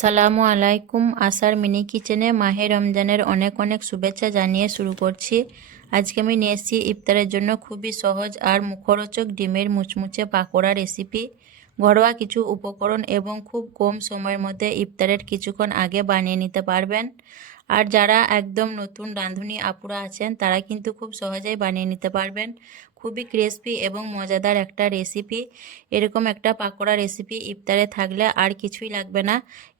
আসসালামু আলাইকুম। আসার মিনি কিচেনে মাহে রমজানের অনেক অনেক শুভেচ্ছা জানিয়ে শুরু করছি। আজকে আমি নিয়ে এসেছি ইফতারের জন্য খুবই সহজ আর মুখরোচক ডিমের মুচমুচে পাকোড়া রেসিপি। ঘরোয়া কিছু উপকরণ এবং খুব কম সময়ের মধ্যে ইফতারের কিছুক্ষণ আগে বানিয়ে নিতে পারবেন। আর যারা একদম নতুন রাঁধুনি আপুরা আছেন তারা কিন্তু খুব সহজেই বানিয়ে নিতে পারবেন। খুবই ক্রিস্পি এবং মজাদার একটা রেসিপি। এরকম একটা পাকোড়া রেসিপি ইফতারে থাকলে আর কিছুই লাগবে না।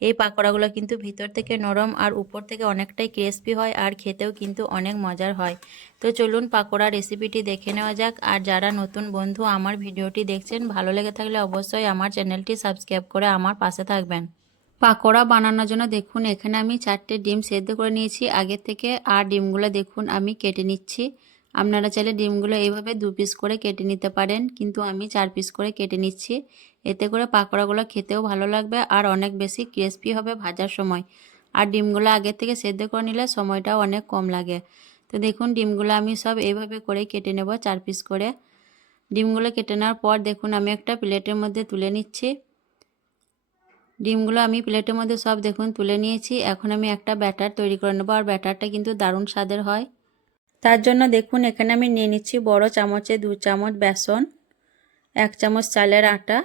এই পাকোড়াগুলো কিন্তু ভিতর থেকে নরম আর উপর থেকে অনেকটাই ক্রিস্পি হয় আর খেতেও কিন্তু অনেক মজার হয়। তো চলুন পাকোড়া রেসিপিটি দেখে নেওয়া যাক। আর যারা নতুন বন্ধু আমার ভিডিওটি দেখছেন, ভালো লেগে থাকলে অবশ্যই আমার চ্যানেলটি সাবস্ক্রাইব করে আমার পাশে থাকবেন। পাকোড়া বানানোর জন্য দেখুন এখানে আমি 4টে ডিম সেদ্ধ করে নিয়েছি আগে থেকে। আর ডিমগুলো দেখুন আমি কেটে নিচ্ছি। আপনারা চাইলে ডিমগুলো এইভাবে 2 পিস করে কেটে নিতে পারেন, কিন্তু আমি 4 পিস করে কেটে নিচ্ছি। এতে করে পাকোড়াগুলো খেতেও ভালো লাগবে আর অনেক বেশি ক্রিস্পি হবে ভাজার সময়। আর ডিমগুলো আগে থেকে সেদ্ধ করে নিলে সময়টাও অনেক কম লাগে। তো দেখুন ডিমগুলো আমি সব এইভাবে করে কেটে নেব 4 পিস করে। ডিমগুলো কেটে নেওয়ার পর দেখুন আমি একটা প্লেটের মধ্যে তুলে নিচ্ছি। ডিমগুলো আমি প্লেটের মধ্যে সব দেখুন তুলে নিয়েছি। এখন আমি একটা ব্যাটার তৈরি করে নেব। আর ব্যাটারটা কিন্তু দারুণ স্বাদের হয়। তার জন্য দেখুন এখানে আমি নিয়ে নিচ্ছি বড় চামচে 2 চামচ বেসন, 1 চামচ চালের আটা,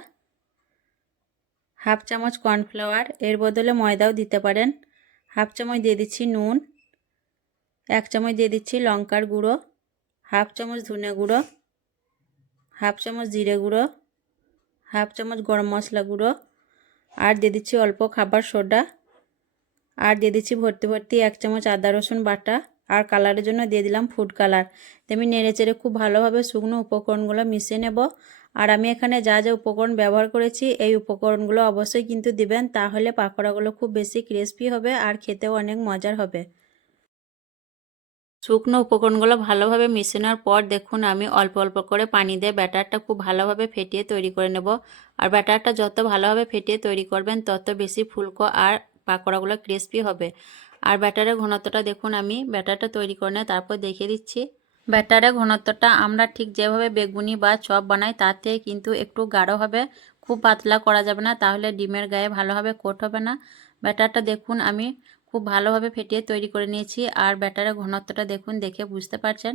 হাফ চামচ কর্নফ্লাওয়ার, এর বদলে ময়দাও দিতে পারেন। হাফ চামচ দিয়ে দিচ্ছি নুন, 1 চামচ দিয়ে দিচ্ছি লঙ্কার গুঁড়ো, হাফ চামচ ধনে গুঁড়ো, হাফ চামচ জিরে গুঁড়ো, হাফ চামচ গরম মশলা গুঁড়ো, আর দিয়ে দিচ্ছি অল্প খাবার সোডা, আর দিয়ে দিচ্ছি ভর্তি ভর্তি 1 চামচ আদা রসুন বাটা, আর কালারের জন্য দিয়ে দিলাম ফুড কালার। আমি নেড়েচেড়ে খুব ভালোভাবে শুকনো উপকরণগুলো মিশিয়ে নেব। আর আমি এখানে যা যা উপকরণ ব্যবহার করেছি এই উপকরণগুলো অবশ্যই কিন্তু দিবেন, তাহলে পাকোড়াগুলো খুব বেশি ক্রিস্পি হবে আর খেতেও অনেক মজার হবে। শুকনো উপকরণগুলো ভালোভাবে মিশিয়ে নেওয়ার পর দেখুন আমি অল্প অল্প করে পানি দিয়ে ব্যাটারটা খুব ভালোভাবে ফেটিয়ে তৈরি করে নেব। আর ব্যাটারটা যত ভালোভাবে ফেটিয়ে তৈরি করবেন তত বেশি ফুলকো আর পাকোড়াগুলো ক্রিস্পি হবে। আর ব্যাটারের ঘনত্বটা দেখুন আমি ব্যাটারটা তৈরি করে নিয়ে তারপর দেখিয়ে দিচ্ছি। ব্যাটারের ঘনত্বটা আমরা ঠিক যেভাবে বেগুনি বা চপ বানাই তার থেকে কিন্তু একটু গাঢ় হবে। খুব পাতলা করা যাবে না, তাহলে ডিমের গায়ে ভালোভাবে কোট হবে না। ব্যাটারটা দেখুন আমি খুব ভালোভাবে ফেটিয়ে তৈরি করে নিয়েছি। আর ব্যাটারের ঘনত্বটা দেখুন, দেখে বুঝতে পারছেন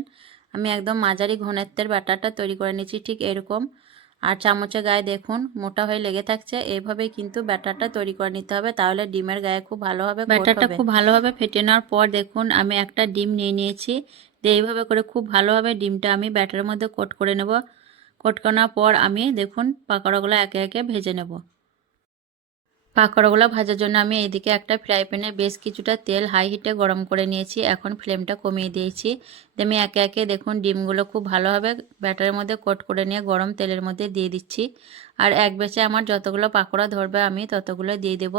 আমি একদম মাঝারি ঘনত্বের ব্যাটারটা তৈরি করে নিয়েছি ঠিক এরকম। আর চামচের গায়ে দেখুন মোটা হয়ে লেগে থাকছে, এইভাবেই কিন্তু ব্যাটারটা তৈরি করে নিতে হবে, তাহলে ডিমের গায়ে খুব ভালোভাবে ব্যাটারটা খুব ভালোভাবে ফেটে নেওয়ার পর দেখুন আমি একটা ডিম নিয়ে নিয়েছি। এইভাবে করে খুব ভালোভাবে ডিমটা আমি ব্যাটারের মধ্যে কোট করে নেব। কোট করার পর আমি দেখুন পাকোড়াগুলো একে একে ভেজে নেব। পাকোড়াগুলো ভাজার জন্য আমি এইদিকে একটা ফ্রাই প্যানে বেশ কিছুটা তেল হাই হিটে গরম করে নিয়েছি। এখন ফ্লেমটা কমিয়ে দিয়েছি। আমি একে একে দেখুন ডিমগুলো খুব ভালোভাবে ব্যাটারের মধ্যে কোট করে নিয়ে গরম তেলের মধ্যে দিয়ে দিচ্ছি। আর এক ব্যাচে আমার যতগুলো পাকোড়া ধরবে আমি ততগুলো দিয়ে দেব।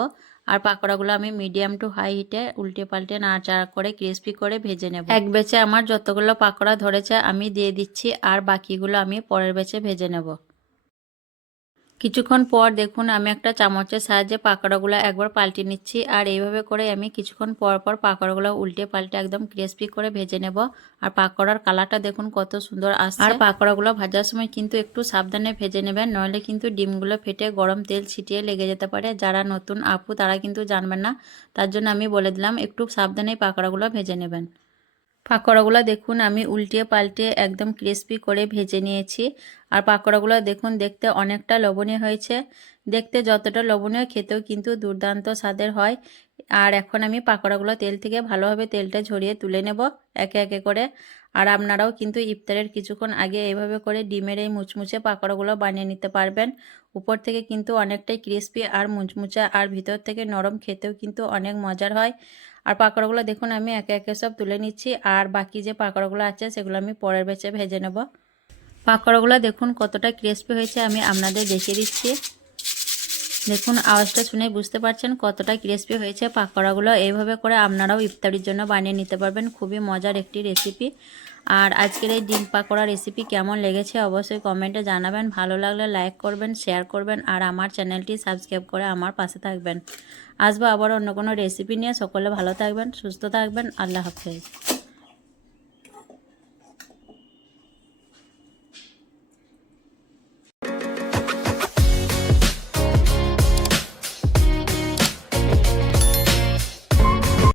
আর পাকোড়াগুলো আমি মিডিয়াম টু হাই হিটে উল্টে পাল্টে নাড়াচাড়া করে ক্রিস্পি করে ভেজে নেব। এক ব্যাচে আমার যতগুলো পাকোড়া ধরেছে আমি দিয়ে দিচ্ছি, আর বাকিগুলো আমি পরের ব্যাচে ভেজে নেব। কিছুক্ষণ পর দেখুন আমি একটা চামচের সাহায্যে পাকোড়াগুলো একবার পাল্টে নিচ্ছি। আর এইভাবে করে আমি কিছুক্ষণ পর পর পাকোড়াগুলো উল্টে পাল্টে একদম ক্রিস্পি করে ভেজে নেব। আর পাকোড়ার কালারটা দেখুন কত সুন্দর আসছে। আর পাকোড়াগুলো ভাজার সময় কিন্তু একটু সাবধানে ভেজে নেবেন, নইলে কিন্তু ডিমগুলো ফেটে গরম তেল ছিটিয়ে লেগে যেতে পারে। যারা নতুন আপু তারা কিন্তু জানবেন না, তার জন্য আমি বলে দিলাম একটু সাবধানেই পাকোড়াগুলো ভেজে নেবেন। পাকোড়াগুলো দেখুন আমি উল্টিয়ে পাল্টে একদম ক্রিস্পি করে ভেজে নিয়েছি। আর পাকোড়াগুলো দেখুন দেখতে অনেকটা লোভনীয় হয়েছে। দেখতে যতটা লোভনীয় খেতেও কিন্তু দুর্দান্ত স্বাদের হয়। আর এখন আমি পাকোড়াগুলো তেল থেকে ভালোভাবে তেলটা ঝরিয়ে তুলে নেব একে একে করে। আর আপনারাও কিন্তু ইফতারের কিছুক্ষণ আগে এইভাবে করে ডিমের এই মুচমুচে পাকোড়াগুলো বানিয়ে নিতে পারবেন। উপর থেকে কিন্তু অনেকটাই ক্রিস্পি আর মুচমুচে, আর ভিতর থেকে নরম, খেতেও কিন্তু অনেক মজার হয়। আর পাকোড়াগুলো দেখুন আমি একে একে সব তুলে নিচ্ছি। আর বাকি যে পাকোড়াগুলো আছে সেগুলো আমি পরের ব্যাচে ভেজে নেব। পাকোড়াগুলো দেখুন কতটা ক্রিস্পি হয়েছে আমি আপনাদের দেখিয়ে দিচ্ছি। দেখুন আওয়াজটা শুনে বুঝতে পারছেন কতটা ক্রিস্পি হয়েছে পাকোড়াগুলো। এইভাবে করে আপনারাও ইফতারির জন্য বানিয়ে নিতে পারবেন, খুবই মজার একটি রেসিপি। আর আজকের এই ডিম পাকোড়া রেসিপি কেমন লেগেছে অবশ্যই কমেন্টে জানাবেন। ভালো লাগলে লাইক করবেন, শেয়ার করবেন, আর আমার চ্যানেলটি সাবস্ক্রাইব করে আমার পাশে থাকবেন। আসবো আবার অন্য কোনো রেসিপি নিয়ে। সকলে ভালো থাকবেন, সুস্থ থাকবেন। আল্লাহ হাফেজ।